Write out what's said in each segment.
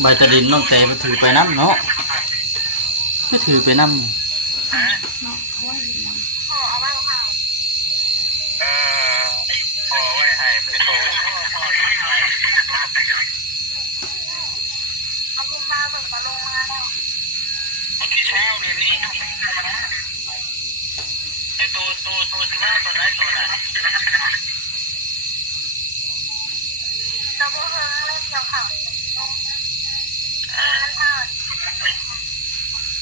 ใบตะดินน้องแต่ไปถือไปน้ำเนาะก็ถือไปน้ำเนาะเขาว่าอย่างนั้นพอไว้ให้ไปโตเอาบุญมาเบิกมาลงมาแล้วคนที่เช้าเดี๋ยวนี้ไอ้ตัวสิมาตัวไหนตัวไหนตัวพวกเธอเล่นเกี่ยวกับ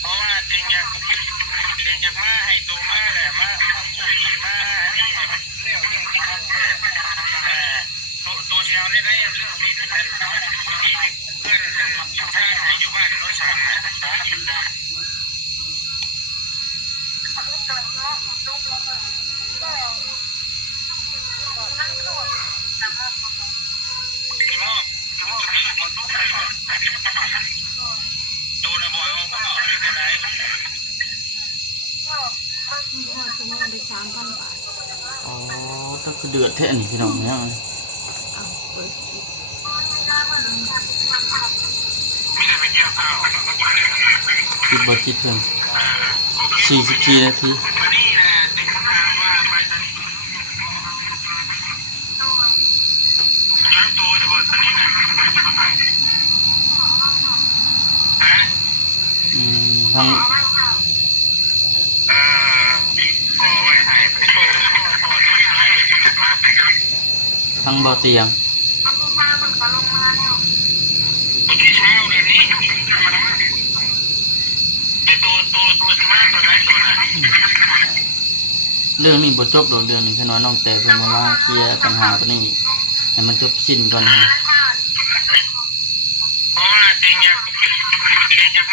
เพราะว่าจริงอยากมาให้ตัวมาแหละมาขี่มานี่ให้มันเรื่องตัวเช้านี่ได้เรื่องที่เป็นเพื่อนอยู่ข้างอยู่บ้านรถฉันตัวนะบอกเอาพ่ออะไรกันไหนพ่อซื้อมาได้3,000 บาทอ๋อก็คือเดือดแท้นี่พี่น้องเนี่ยเอาเปิดคลิปไม่ได้ไปเกี่ยวข้าวคิดบทจิตเพิ่ม44 นาทีนี่แหละเป็นคำถามว่าไปตอนนี้ย้อนตัวจะบอกตอนนี้นะฮะทั้งขอไว้ให้ไปโตทั้งเบาเตียงที่เช้าเดี๋ยวนี้ไอ้ตัวสิมาตัวไหนตัวไหนเรื่องนี้บ่จบดอกเรื่องนี้แค่น้อยน้องแต่เพิ่นมาเคลียร์ปัญหาตัวนี้ให้มันจบสิ้นก่อนเพราะว่าจริงอยาก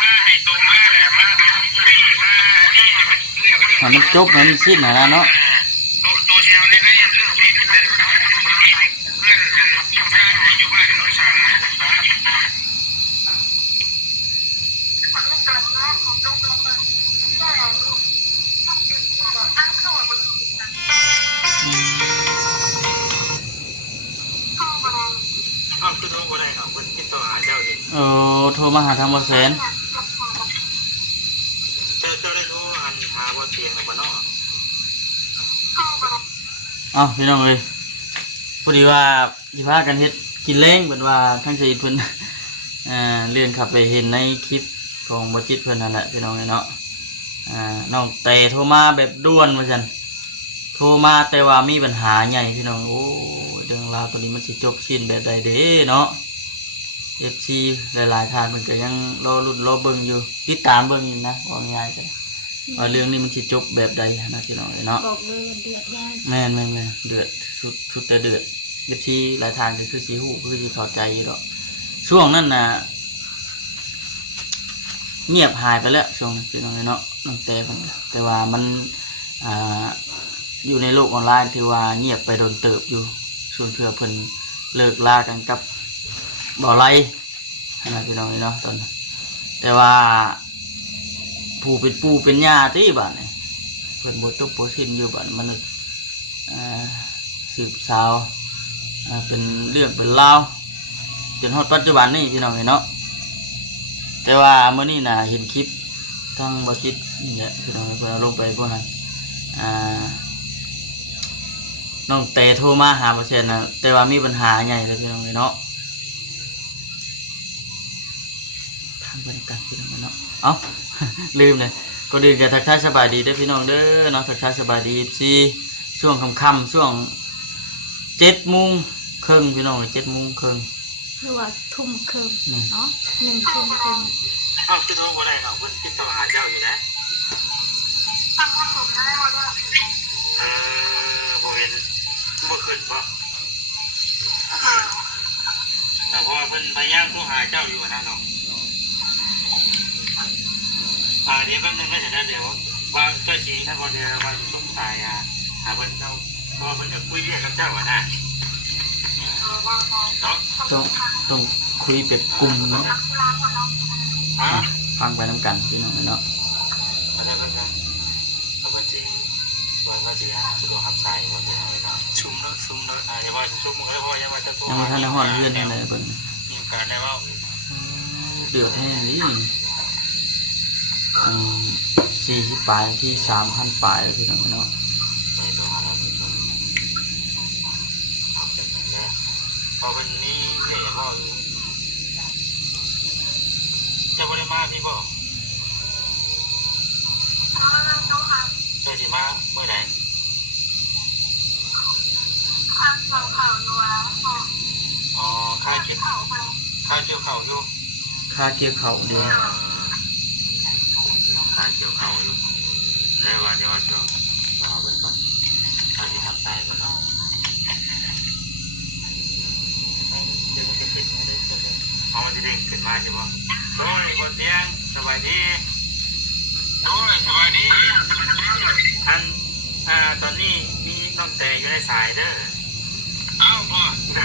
มาให้ตัวมาแหละมานี่ให้มันจบให้มันสิ้นนะเนาะตัวเช้านี่ได้เรื่องที่เป็นเพื่อนอยู่ข้างอยู่บ้านรถฉันคือโทรบ่ได้ครับเพิ่นติดต่อหาเจ้าอยู่โทรมาหาทางบ่แสนเจ้าได้โทรหาบ่เตียงบ่เนาะพี่น้องเอ้ยพอดีว่าสิพากันเฮ็ดกินแล้งเพิ่นว่าทางใจเพิ่นเลื่อนขับไปเห็นในคลิปของบ่จิตเพิ่นนั่นแหละพี่น้องเนาะน้องแต่โทรมาแบบด่วนว่าซั่นโทรมาแต่ว่ามีปัญหาใหญ่พี่น้องโอ้เรื่องราวตัวนี้มันสิจบสิ้นแบบใดเด้เนาะ FC หลายๆท่านมันก็ยังรอลุ้นรอเบิ่งอยู่ติดตามเบิ่งอยู่นะว่าง่ายๆกันว่าเรื่องนี้มันสิจบแบบใดนะพี่น้องเนาะบอกเลยเดือดแย่แม่นเดือดสุดแต่เดือด FC หลายท่านก็คือสิฮู้คือสิเข้าใจอยู่ดอกช่วงนั้นน่ะเงียบหายไปแล้วช่วงนั้นพี่น้องเนาะน้องแต่เพิ่นแต่ว่ามันอยู่ในโลกออนไลน์ที่ว่าเงียบไปโดนเติบอยู่ส่วนเพื่อเพิ่นเลิกลากันกับบ่อไรนะพี่น้องเนาะตอนนั้นแต่ว่าผู้เป็นปู่เป็นย่าที่บ้านนี่เพิ่นบ่จบบ่สิ้นอยู่บ้านมันสืบสาวเป็นเรื่องเป็นราวจนฮอดปัจจุบันนี้พี่น้องเนาะแต่ว่าเมื่อนี้น่ะเห็นคลิปทั้งบ่จิตนี่แหละพี่น้องเพิ่นเอาลงไปพวกนั้นน้องแต่โทรมาหาบ่แซ่นน่ะแต่ว่ามีปัญหาใหญ่เลยพี่น้องเนาะทางบรรยากาศพี่น้องเนาะลืมเลยก็ดื่มจะทักทายสบายดีเด้อพี่น้องเด้อเนาะทักทายสบายดีซีช่วงค่ำๆช่วง7:30พี่น้อง7:30หรือว่าทุ่มครึ่งเนาะ1 ทุ่มครึ่งคือโทรบ่ได้ครับเพิ่นติดต่อหาเจ้าอยู่นะบ่เห็นบ่ขึ้นบ่แต่เพราะว่าเพิ่นพยายามโทรหาเจ้าอยู่นะเนาะเดี๋ยวแป๊บนึงก็จะได้เดี๋ยวว่าเจ้าจีถ้าคนเดียวว่าสงสัยหาเพิ่นเจ้าเพราะว่าเพิ่นจะคุยเรียกกับเจ้านะต้องคุยแบบกลุ่มเนาะฟังไปน้ำกันพี่น้องเนาะมาได้เพิ่นนะเอาเพิ่นจีว่าจีสุดคำสายหมดเลยเนาะชุ่มเนาะอย่าว่าชุ่มเลยเพราะว่ายังว่าจะโทรยังว่าท่านฮอดเพื่อนนั่นแหละเพิ่นมีโอกาสได้ว่า เดือดแห้งนี่40 ปลายที่ 3,000 ปลายแล้วพี่น้องเนาะ พอเป็นนี้เรียกพ่อจะบริมาพี่พ่อเจ้าสิมาเมื่อไหร่อ๋อข้าเกี่ยวเข่าอยู่ ค่าเกี่ยวเขาเดียว ข้าเกี่ยวเข่าอยู่แล้วว่าเดี๋ยวเราไปก่อนตอนที่ทำตายก่อนเนาะเดี๋ยวมันจะขึ้นมาได้ตัวเดียวอ๋อมันจะเด้งขึ้นมาใช่ปะโดยบนเตียงสบายดีโดยสบายดีอันตอนนี้มีน้องแต่อยู่ในสายเด้อเอ้าพ่อโดย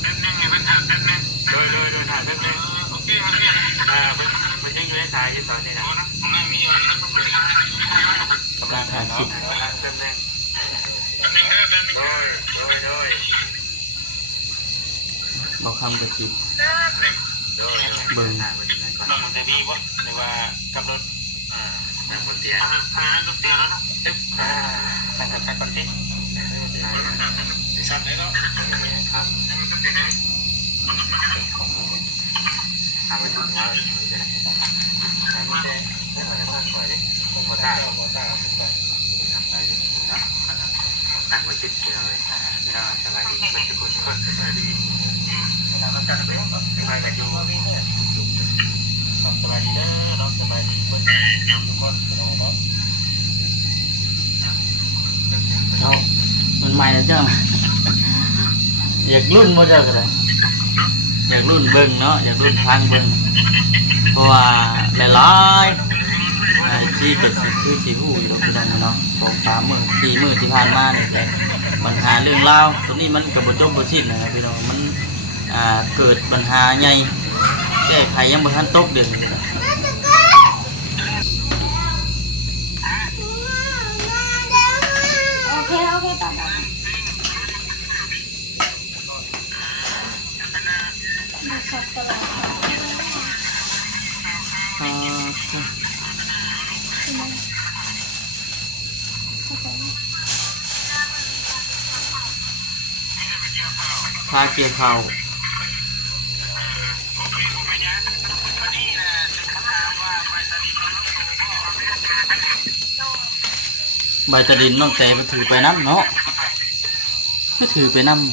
แป๊บนึงไงมันถามแป๊บนึงโดยถามแป๊บนึงโอเคมันยังอยู่ในสายอยู่ตอนนี้นะผมมีอยู่กำลังถ่ายคลิปแป๊บนึงโดย บอกคำกระจิบ โดย เบิ่ง น้องมันจะมีวะหรือว่ากำลังนั่งบนเตียงบนเตียงแล้วนะนั่งกับใครก่อนสิชัดเลยเนาะครับถามไปถึงว่าไม่ได้ไม่มาได้สวยดิโมตานั่งบนจิตเลยเราสบายดีมันจะคุ้นเคยสบายดีเราจะไปสบายกันอยู่สบายดีเด้อเราสบายดีทุกคนเนาะ เขามันใหม่แล้วเจ้า อยากรุ่นมาเจ้ากันเลยอยากรุ่นเบิ่งเนาะอยากรุ่นพังเบิ่งเพราะว่าหลายๆที่เป็ดสิคือสีหูอยู่ดอกพี่น้องเนาะ2-3 มื้อ4 มื้อที่ผ่านมาเนี่ยแหละปัญหาเรื่องราวตัวนี้มันก็บ่จบบ่สิ้นนะครับพี่น้องมันเกิดปัญหาใหญ่แก้ไขยังบ่ทันตกเดือนนี้นะ โอเคต่อไปมาสอบตลอดพาเกี่ยวเขาใบตะดินน้องแต่มาถือไปน้ำเนาะก็ถือไปน้ำ เ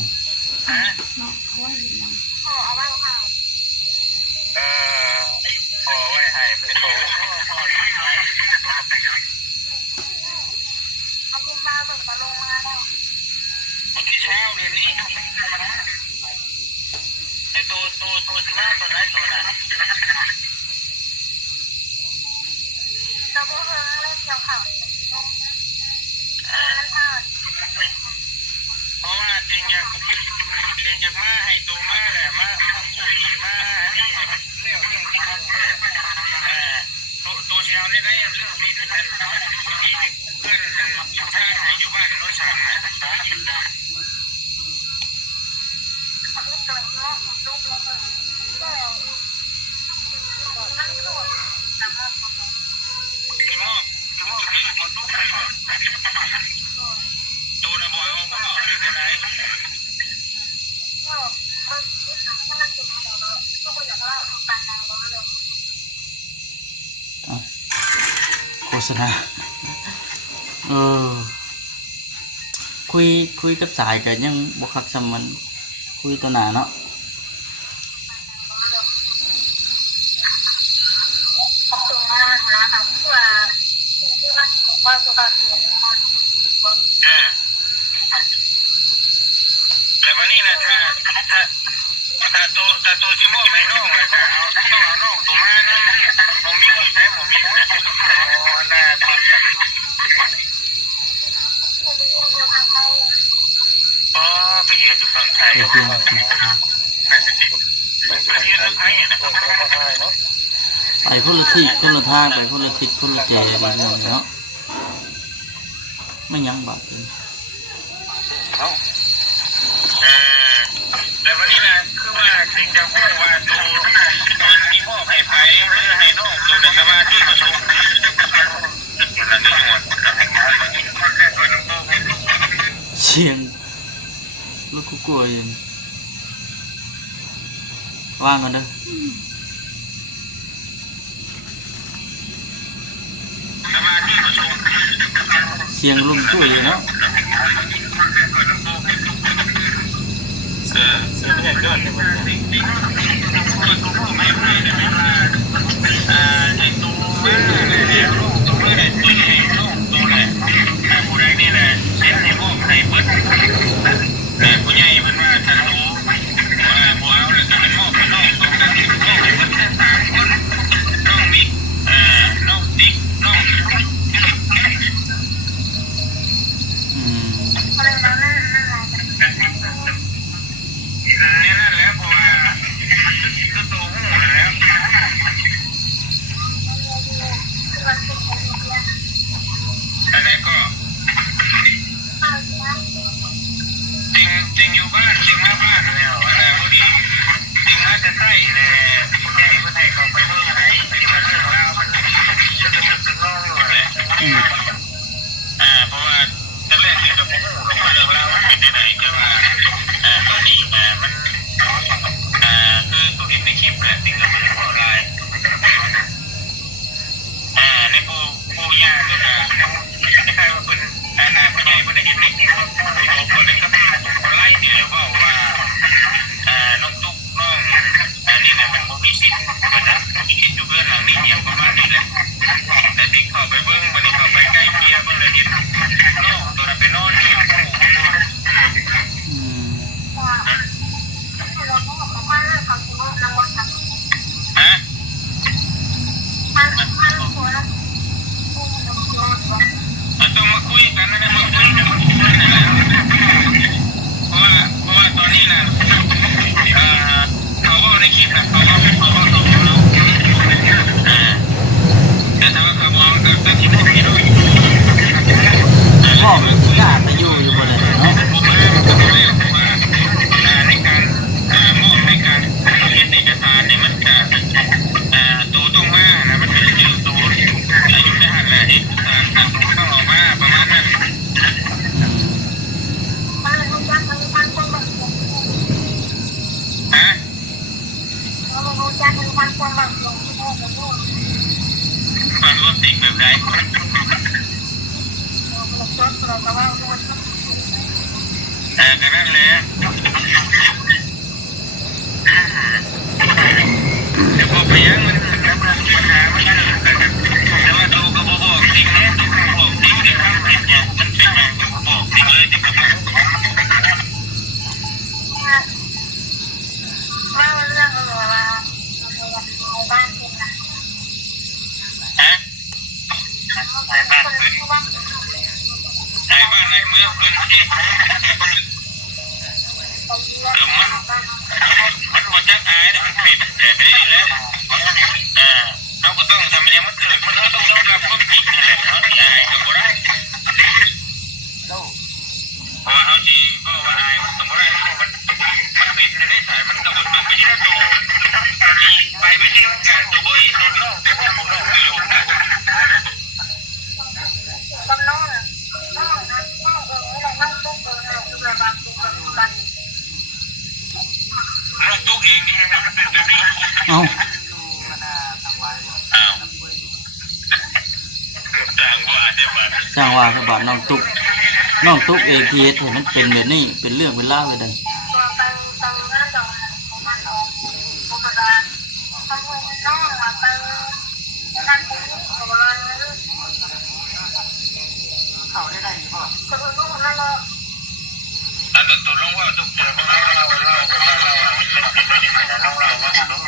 นาะเขาว่าอย่างนั้น พอไว้ให้เป็นโตวันที่เช้าเดี๋ยวนี้ไอตัวที่มาตัวไหนตัวไหนเพราะว่าจริงอยากมาให้ตัวมาแหละมามานี่เรื่องตัวเช้านี่ได้เรื่องมีเป็นเพื่อนอยู่ท่าไหนอยู่บ้านรถฉันตัวนะบอกเอาพ่อหรือไง โฆษณาคุยกับสายกันยังบกคักสมันคุยตัวหนาเนาะแล้ววันนี้นะถ้าตัวชิโม่ไม่น้องนะจะเอาน้องตัวมานะผมมีคนใช้ผมมีนะน่าติดอ๋อไปเรียนอยู่ฝั่งไทยไปเรียนฝั่งไทยนะ ไปคนละที่คนละทางไปคนละทิศคนละแจดีเลยเนาะไม่ยั้งบาดเลย แต่วันนี้นะคือว่าจริงจะพูดว่าตัว เสียงลูกกุ๊กกวยว่างกันเด้อเสียงลุงตุ้ยเนาะไม่เกินเลยผู้ใหญ่มันว่าทันรู้ว่าบัวเอาแล้วจะเป็นมอบให้น้องตรงกันมอบให้คนแค่3 คนน้องบิ๊กน้องติ๊กน้องนี่นั่นแหละเพราะว่าก็โตหูแล้วอะไรก็จริงอยู่บ้านจริงมาบ้านแล้วอะไรพอดีจริงมาจะใส่เลยผู้ใหญ่ผู้ใหญ่เขาไปเมื่อไหร่ไปมาเรื่องราวมันจะตึกน้องอยู่เลยเพราะว่าจะเล่นเกี่ยวกับผมก็เรื่องราวมันเป็นไหนจะว่าตอนนี้มันคือตัวเห็นในคลิปแหละจริงก็มันก็ได้ในผู้ย่าตัวนั้นใครว่าเป็นผู้ใหญ่ผู้ใดเห็นในคลิปคนนี้ก็ไล่เนี่ยว่าน้องตุ๊กน้องนี่แหละมันมีสิทธิ์มันมีสิทธิ์อยู่เบื้องหลังนี่ยังประมาณนี้แหละแต่ติ๊กเข้าไปเบื้องวันนี้เข้าไปใกล้เมียเบื้องเลยที่น้องตัวนั้นไปนอนอยู่ต้องมาคุยกันนะมาคุยกันเพราะว่าตอนนี้นะเขาว่าในคลิปนะเขาว่าตัวเราแต่ถ้าว่าเขามองก็เป็นคลิปที่ดูพ่อมันกล้าไปอยู่บนนั้นเนาะในการมอบในการเขียนเอกสารเนี่ยมันจะตัวตรงมานะมันเป็นชื่อตัวอายุได้หันแหละเอกสารตัวต้องออกมาประมาณนั้นมันรวมติ่งแบบไหนก็นั่นแหละเดี๋ยวพอไปยังมันปัญหามันแต่ว่าตัวก็บอกจริงนะตัวก็บอกจริงนะครับเนี่ยมันเป็นอย่างตัวบอกจริงเลยจริงครับไหนบ้านไหนเมื่อเพื่อนที่มันหมดจักอายนะมันปิดแต่ไปได้แล้วเราก็ต้องทำอย่างมันเกิดมันต้องรับความจริงนั่นแหละเขาที่อายก็บ่ได้เพราะว่าเขาจีก็ว่าอายมันก็บ่ได้เพราะมันปิดในสายมันก็บ่ไปที่ตัวไปที่การตัวบ่อีตัวน้องแต่ว่าผมน้องไม่รู้นะเราตุ๊กเองดีนะมันเป็นแบบนี้เอาสร้างว่าสบายน้องตุ๊กเอทีเอสเห็นมันเป็นแบบนี้เป็นเรื่องเป็นเล่าไปเลยตัวลงว่าตุ๊กเจอเพราะเรามันเป็นแบบนี้นะเราว่าตุ๊ก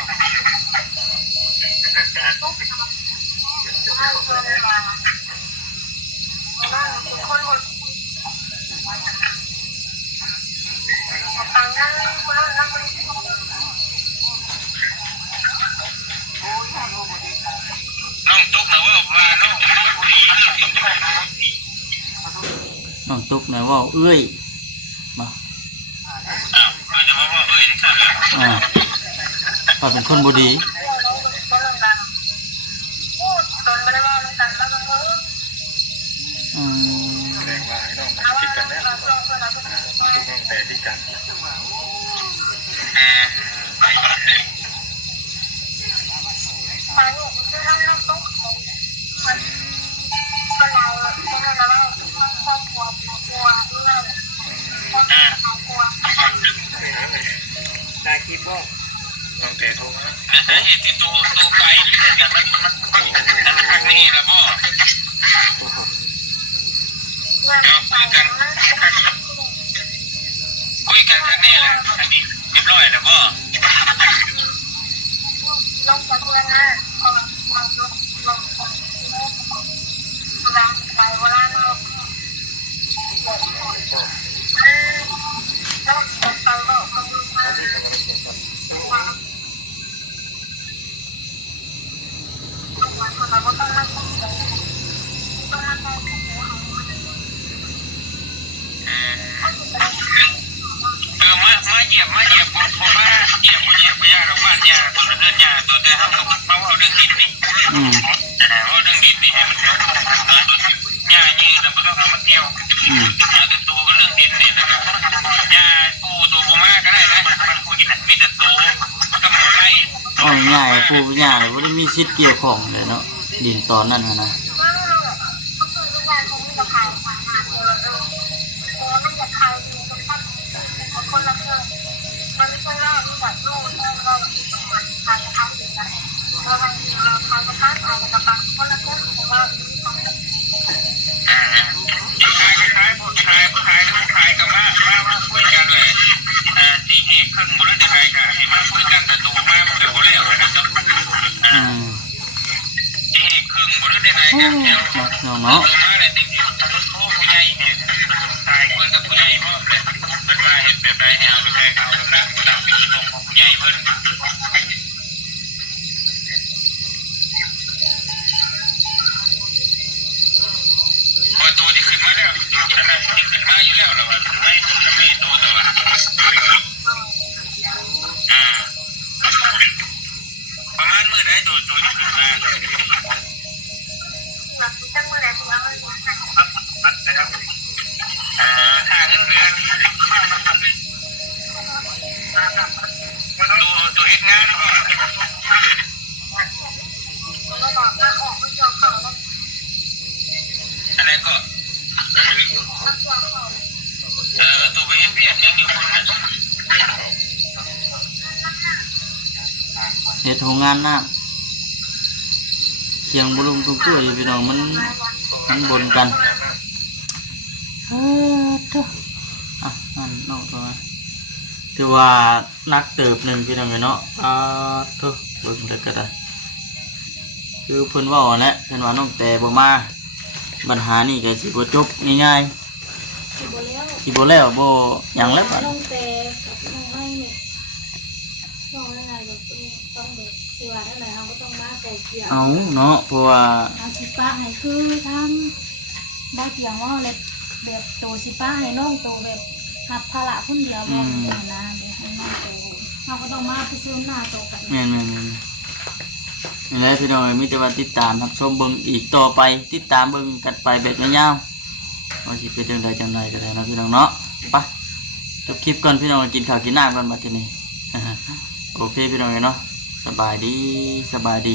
น้องตุ๊กนะว่าน้องตุ๊กนะว่าเอ้ยมาจะมาว่าเอ้ยนี่ค่ะป้าเป็นคนบุดี ตาคิดบ่ลองแต่โทรมาสาเหตุที่ตัวไปเนี่ยมันครั้งนี้แล้วบ่เดี๋ยวคุยกันครั้งนี้แหละอันนี้เรียบร้อยแล้วบ่ลงจากเรือนะไปเวลาเรามาเหยียบผมมาเหยียบไม่ยากหรอกบ้านยาตัวเดินยาตัวแต่เขาต้องเอาเรื่องดินนี่เอาเรื่องดินนี่ให้มันยายืนแล้วไม่ต้องทำมันเดียวแต่ตัวก็เรื่องดินนี่นะครับยาปูตัวผมมาก็ได้นะมันคุยกันมีแต่ตัวก็มาไล่อ๋อง่ายปูง่ายเลยว่ามีชิดเกี่ยวของเลยเนาะดินตอนนั้นนะน้องเนาะตัวที่ขึ้นมาแล้วอะไรที่ขึ้นมาอยู่แล้วหรอวะไม่ตัวแต่ว่าประมาณมื้อใดตัวที่ขึ้นมาหาเงินเดือนตัวเฮ็ดงานก็อะไรก็ตัวไปเฮ็ดเวียกยังอยู่คนนั้นเฮ็ดโรงงานน้ำเคียงบุรุษทุกตัวอยู่พี่น้องมันบนกันทุกนั่นนอกตัวถือว่านักเติบหนึ่งพี่น้องเนาะทุกเบิ่งได้ก็ได้คือเพิ่นว่าแหละเพิ่นว่าน้องแต่บ่มาปัญหานี่ก็สิบ่จบง่ายๆสิบ่แล้วบ่หยังแล้วบัดน้องแต่กับน้องไม่เนี่ยน้องอะไรแบบต้องแบบสิว่าอะไรเราก็ต้องมาไก่เกี่ยวเอาเนาะเพราะว่าสิป้าให้คือทำบ่เกี่ยวว่าเลยแบบโตสิป้าให้น้องโตแบบหับภาระคนเดียวบ่เป็นนะเดี๋ยวให้น้องโตเราก็ต้องมาไปซื้อหน้าโตกันแม่นนี่แหละพี่น้องมีแต่ว่าติดตามรับชมเบิ่งอีกต่อไปติดตามเบิ่งกันไปแบบยาวๆว่าสิเป็นจังไดก็ได้นะพี่น้องเนาะไปจบคลิปก่อนพี่น้องกินข้าวกินน้ำกันมาทีนี้โอเคพี่น้องเนาะสบายดี